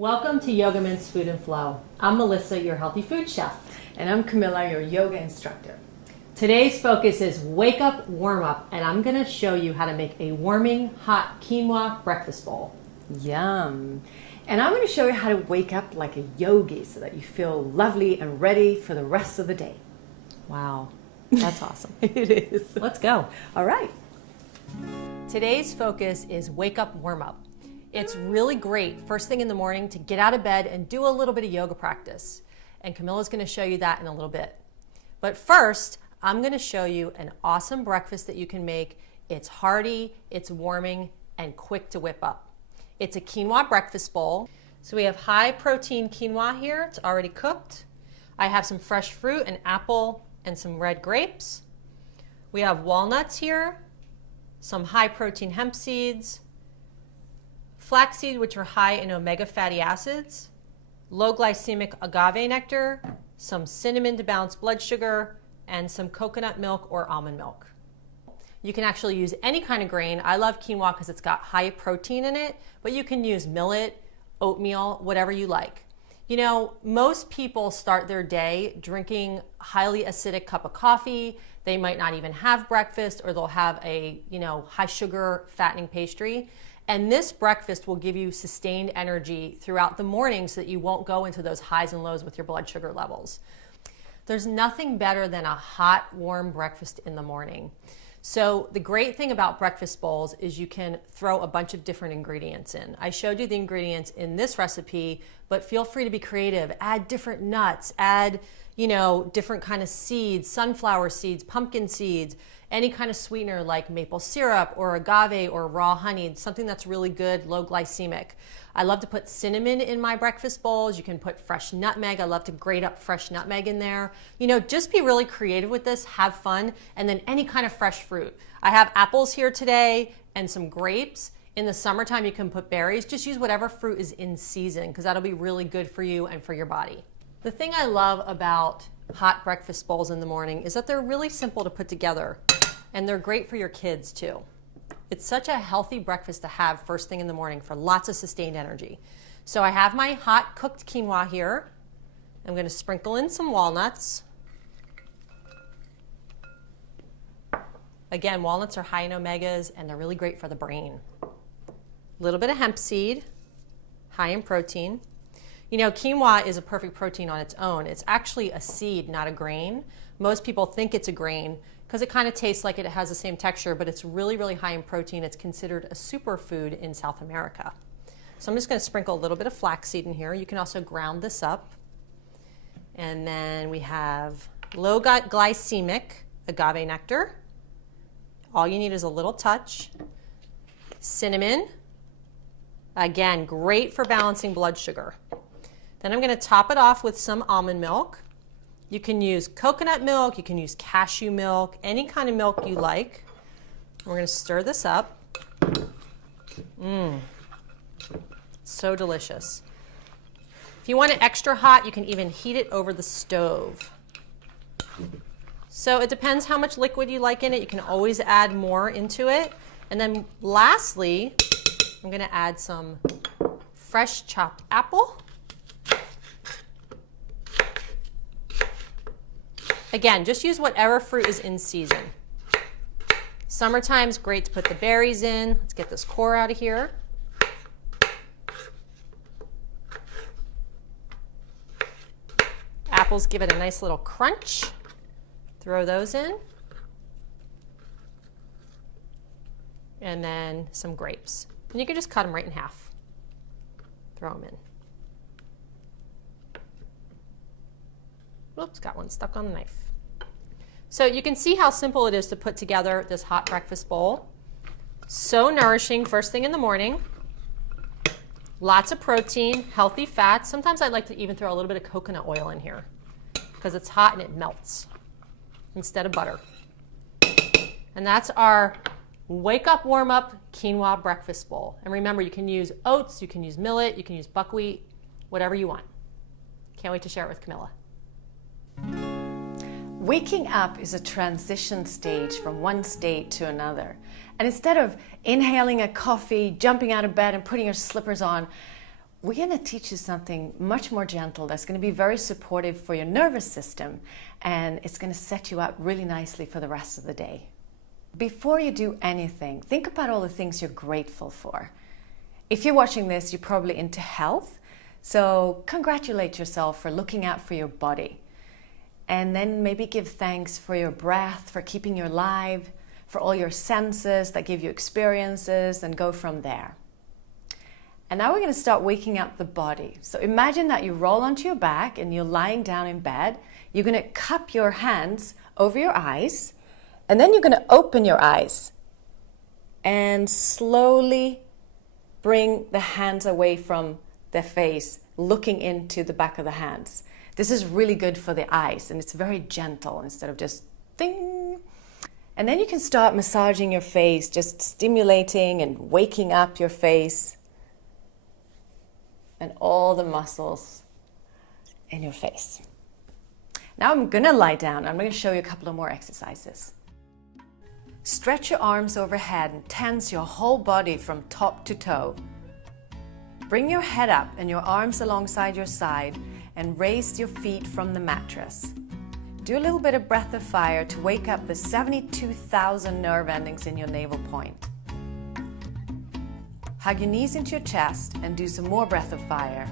Welcome to Yoga Mints Food and Flow. I'm Melissa, your healthy food chef. And I'm Camilla, your yoga instructor. Today's focus is wake up, warm up, and I'm going to show you how to make a warming, hot quinoa breakfast bowl. Yum. And I'm going to show you how to wake up like a yogi so that you feel lovely and ready for the rest of the day. Wow, that's awesome. It is. Let's go. All right. Today's focus is wake up, warm up. It's really great first thing in the morning to get out of bed and do a little bit of yoga practice. And Camilla's going to show you that in a little bit. But first, I'm going to show you an awesome breakfast that you can make. It's hearty, it's warming, and quick to whip up. It's a quinoa breakfast bowl. So we have high protein quinoa here. It's already cooked. I have some fresh fruit, an apple, and some red grapes. We have walnuts here, some high protein hemp seeds, flaxseed, which are high in omega fatty acids, low glycemic agave nectar, some cinnamon to balance blood sugar, and some coconut milk or almond milk. You can actually use any kind of grain. I love quinoa because it's got high protein in it, but you can use millet, oatmeal, whatever you like. You know, most people start their day drinking highly acidic cup of coffee. They might not even have breakfast, or they'll have a, high sugar fattening pastry. And this breakfast will give you sustained energy throughout the morning so that you won't go into those highs and lows with your blood sugar levels. There's nothing better than a hot, warm breakfast in the morning. So the great thing about breakfast bowls is you can throw a bunch of different ingredients in. I showed you the ingredients in this recipe, but feel free to be creative. Add different nuts, add, different kind of seeds, sunflower seeds, pumpkin seeds, any kind of sweetener like maple syrup or agave or raw honey, something that's really good, low glycemic. I love to put cinnamon in my breakfast bowls. You can put fresh nutmeg. I love to grate up fresh nutmeg in there. Just be really creative with this, have fun, and then any kind of fresh fruit. I have apples here today and some grapes. In the summertime, you can put berries. Just use whatever fruit is in season because that'll be really good for you and for your body. The thing I love about hot breakfast bowls in the morning is that they're really simple to put together, and they're great for your kids too. It's such a healthy breakfast to have first thing in the morning for lots of sustained energy. So I have my hot cooked quinoa here. I'm going to sprinkle in some walnuts. Again, walnuts are high in omegas and they're really great for the brain. A little bit of hemp seed, high in protein. Quinoa is a perfect protein on its own. It's actually a seed, not a grain. Most people think it's a grain because it kind of tastes like it has the same texture, but it's really, really high in protein. It's considered a superfood in South America. So I'm just going to sprinkle a little bit of flaxseed in here. You can also ground this up. And then we have low glycemic agave nectar. All you need is a little touch. Cinnamon. Again, great for balancing blood sugar. Then I'm going to top it off with some almond milk. You can use coconut milk, you can use cashew milk, any kind of milk you like. We're going to stir this up. So delicious. If you want it extra hot, you can even heat it over the stove. So it depends how much liquid you like in it. You can always add more into it. And then lastly, I'm going to add some fresh chopped apple. Again, just use whatever fruit is in season. Summertime's great to put the berries in. Let's get this core out of here. Apples give it a nice little crunch. Throw those in. And then some grapes. And you can just cut them right in half. Throw them in. Oops, got one stuck on the knife. So you can see how simple it is to put together this hot breakfast bowl. So nourishing first thing in the morning. Lots of protein, healthy fats. Sometimes I like to even throw a little bit of coconut oil in here because it's hot and it melts instead of butter. And that's our wake up, warm up quinoa breakfast bowl. And remember, you can use oats, you can use millet, you can use buckwheat, whatever you want. Can't wait to share it with Camilla. Waking up is a transition stage from one state to another. And instead of inhaling a coffee, jumping out of bed and putting your slippers on, we're going to teach you something much more gentle that's going to be very supportive for your nervous system, and it's going to set you up really nicely for the rest of the day. Before you do anything, think about all the things you're grateful for. If you're watching this, you're probably into health, so congratulate yourself for looking out for your body. And then maybe give thanks for your breath, for keeping you alive, for all your senses that give you experiences, and go from there. And now we're going to start waking up the body. So imagine that you roll onto your back and you're lying down in bed. You're going to cup your hands over your eyes, and then you're going to open your eyes and slowly bring the hands away from the face, looking into the back of the hands. This is really good for the eyes, and it's very gentle instead of just ding. And then you can start massaging your face, just stimulating and waking up your face and all the muscles in your face. Now I'm gonna lie down. I'm gonna show you a couple of more exercises. Stretch your arms overhead and tense your whole body from top to toe. Bring your head up and your arms alongside your side and raise your feet from the mattress. Do a little bit of breath of fire to wake up the 72,000 nerve endings in your navel point. Hug your knees into your chest and do some more breath of fire.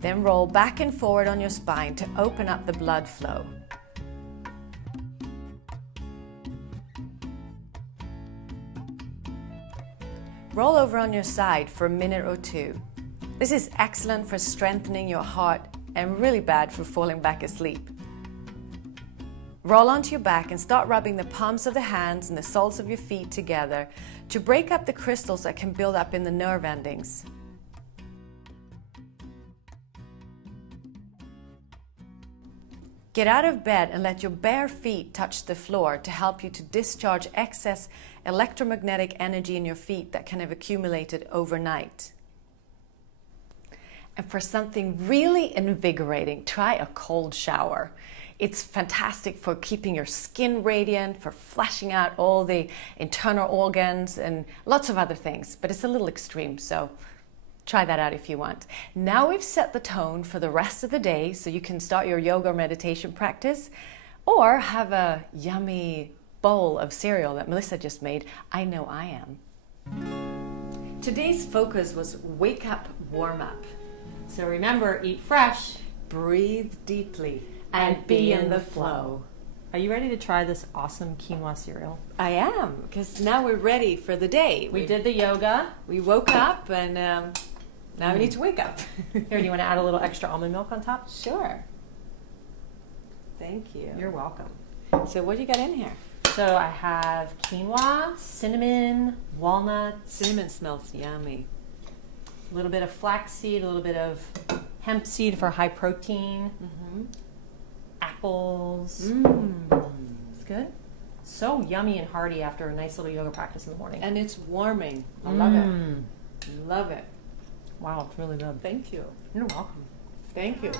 Then roll back and forward on your spine to open up the blood flow. Roll over on your side for a minute or two. This is excellent for strengthening your heart and really bad for falling back asleep. Roll onto your back and start rubbing the palms of the hands and the soles of your feet together to break up the crystals that can build up in the nerve endings. Get out of bed and let your bare feet touch the floor to help you to discharge excess electromagnetic energy in your feet that can have accumulated overnight. And for something really invigorating, try a cold shower. It's fantastic for keeping your skin radiant, for flashing out all the internal organs and lots of other things, but it's a little extreme, so try that out if you want. Now we've set the tone for the rest of the day, so you can start your yoga or meditation practice or have a yummy bowl of cereal that Melissa just made. I know I am. Today's focus was wake up, warm up. So remember, eat fresh Breathe deeply and be in the flow. Are you ready to try this awesome quinoa cereal? I am, because now we're ready for the day. We did the yoga. We woke up and now we need to wake up. Here, do you want to add a little extra almond milk on top? Sure. Thank you. You're welcome. So what do you got in here? So I have quinoa, cinnamon, walnuts, Cinnamon smells yummy. a little bit of flaxseed, a little bit of hemp seed for high protein, apples. It's good. So yummy and hearty after a nice little yoga practice in the morning. And it's warming. I love it. Love it. Wow, it's really good. Thank you. You're welcome. Thank you.